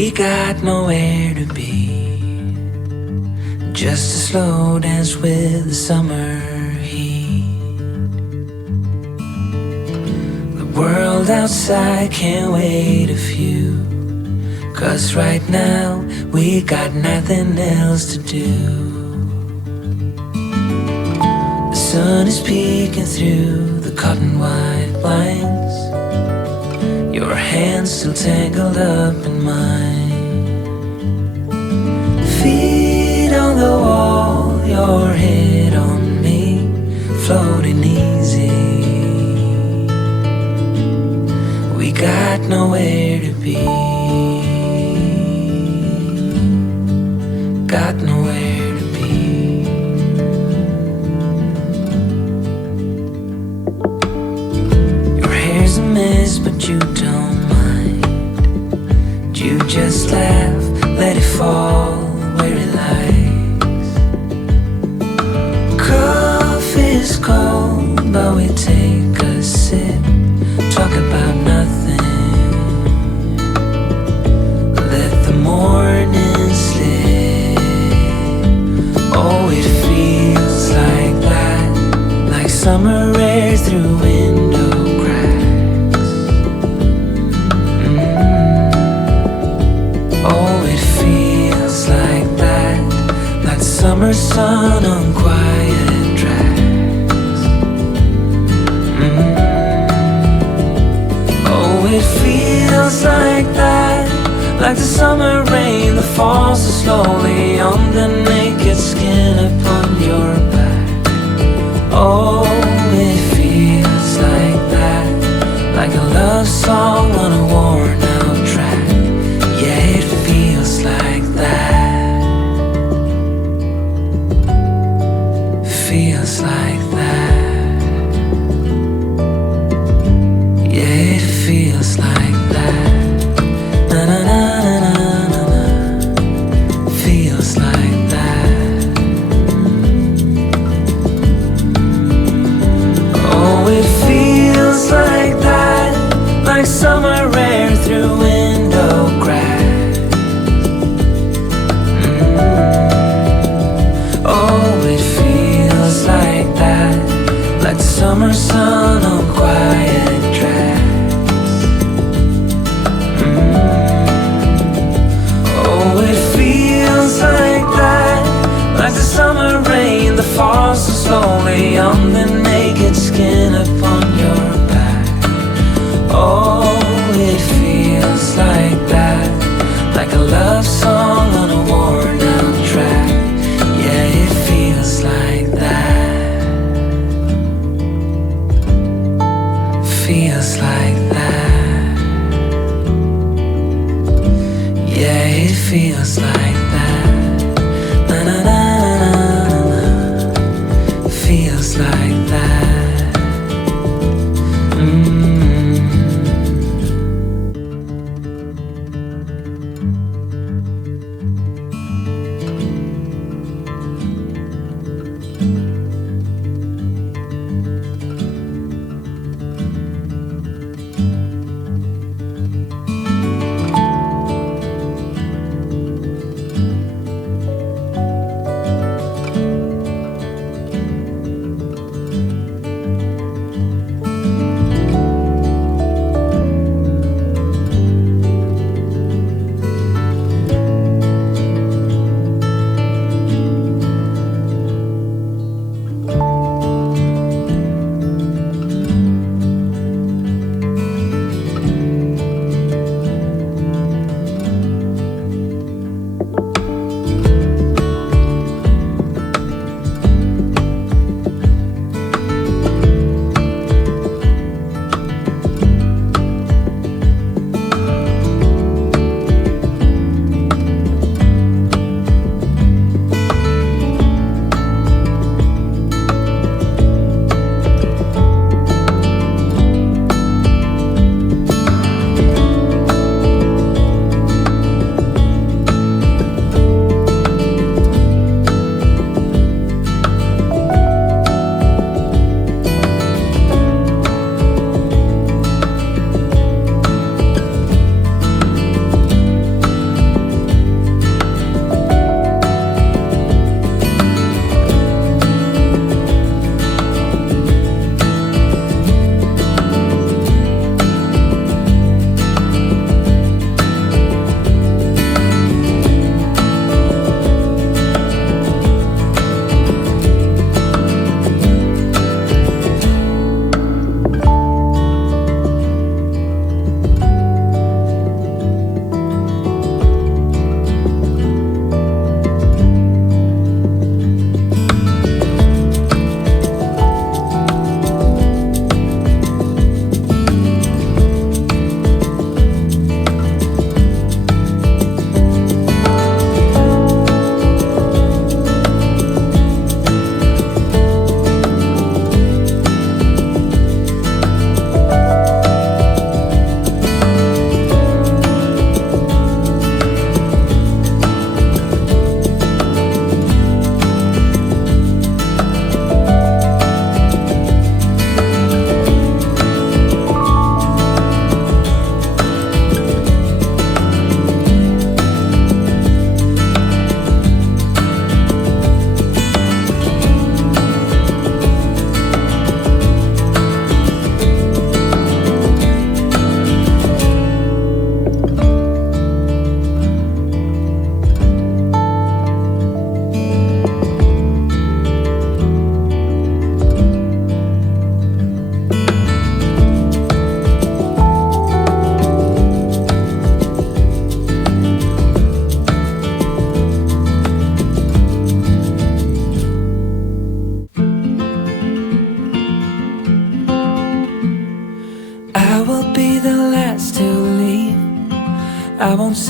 We got nowhere to be, just a slow dance with the summer heat. The world outside can't wait a few, 'cause right now we got nothing else to do. The sun is peeking through the cotton white blinds, your hands still tangled up in mine. Feet on the wall, your head on me, floating easy. We got nowhere to be, got nowhere to be. Your hair's a mess, but you don't mind. You just laugh, let it fall where it lies. Coffee's cold, but we take a sip, talk about nothing, let the morning slip. Oh, it feels like that, like summer air through window cracks. Oh, it feels like that, like summer sun on quiet tracks. Oh, it feels like that, like the summer rain that falls so slowly on the naked skin upon your back. Oh, it feels like that, like a love song on a worn out track. Yeah, it feels like that, feels like that. Yeah, it feels like that. Na na na na na na, feels like that. Oh, it feels like that, like summer air through window cracks. Oh, it feels like that, like the summer sun on quiet tracks. Oh, it feels like that, like the summer rain that falls so slowly on the naked skin upon your back. Oh, it feels like that, like a love song on a worn out track. Yeah, it feels like that, feels like that. Yeah, it feels like that. Na na na na na, feels like that.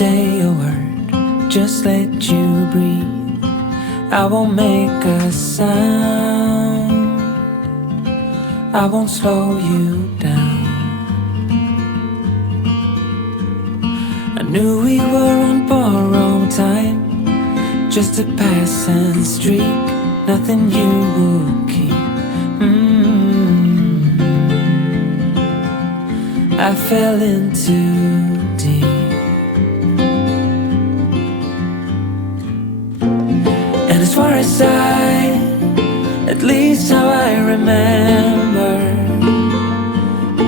say a word, just let you breathe. I won't make a sound, I won't slow you down. I knew we were on borrowed time, just a passing streak, nothing you would keep. I fell in too deep, and as far as at least how I remember,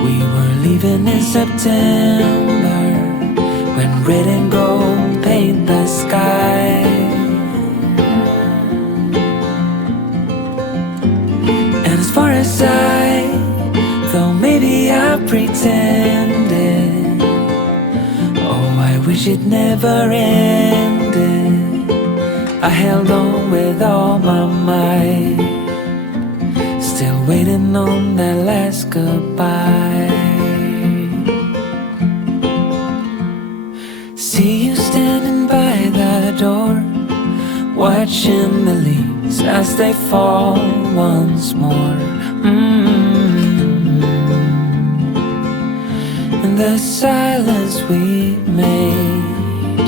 we were leaving in September, when red and gold paint the sky. And as far as though maybe I pretended, oh, I wish it never ended. I held on with all my might, still waiting on that last goodbye. See you standing by the door, watching the leaves as they fall once more. And the silence we made,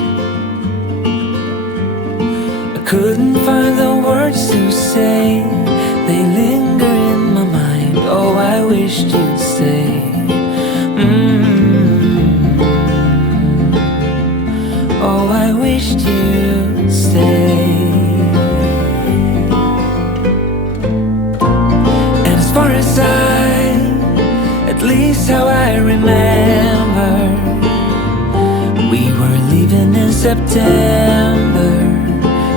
I couldn't find the words to say, they linger in my mind. Oh, I wished you'd stay. Oh, I wished you'd stay. And as far as at least how I remember, we were leaving in September,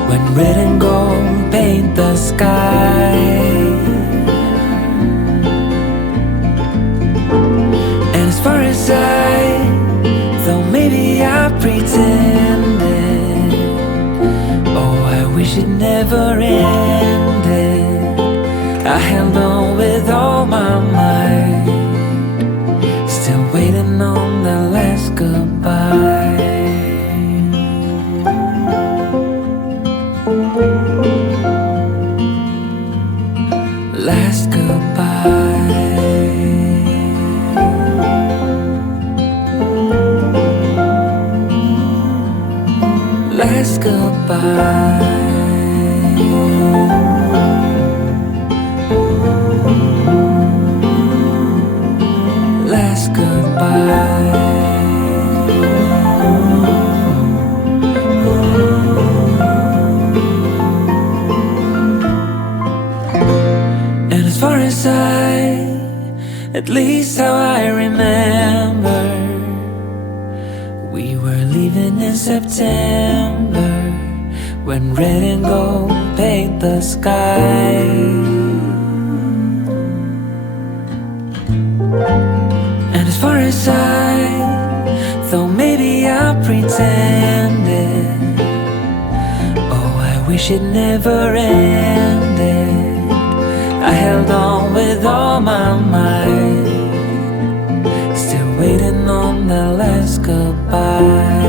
when red and gold paint the sky. And as far as though maybe I pretended, oh, I wish it never ended. I held on with all my might, still waiting on the last goodbye. Last goodbye. Last goodbye. Last goodbye. And as far as at least how I remember, we were leaving in September, when red and gold paint the sky. And as far as though maybe I pretended, oh, I wish it never ended. I held on with all my might, still waiting on the last goodbye.